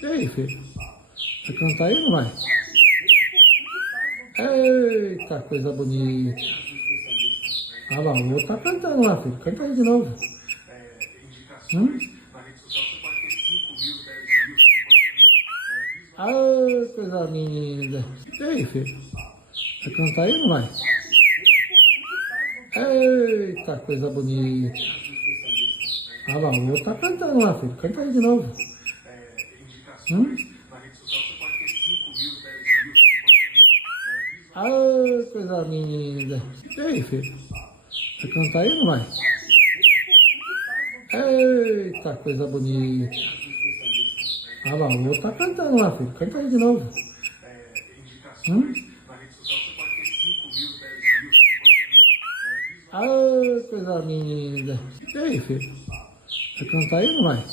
E aí, filho? Vai cantar aí ou não vai? Eita, coisa bonita. Ah lá, o outro tá cantando lá, filho. Canta aí de novo. Hum? Ah, coisa linda. E aí, filho? Vai cantar aí ou não vai? Eita, coisa bonita. Ah lá, o outro tá cantando lá, filho. Canta aí de novo. Hum? Ah, coisa linda. E aí, filho? Vai cantar aí ou não vai? Eita, coisa bonita. Ah lá, o outro tá cantando lá, filho. Canta aí de novo. Hum? Ah, coisa linda. E aí, filho? Vai cantar aí ou não vai?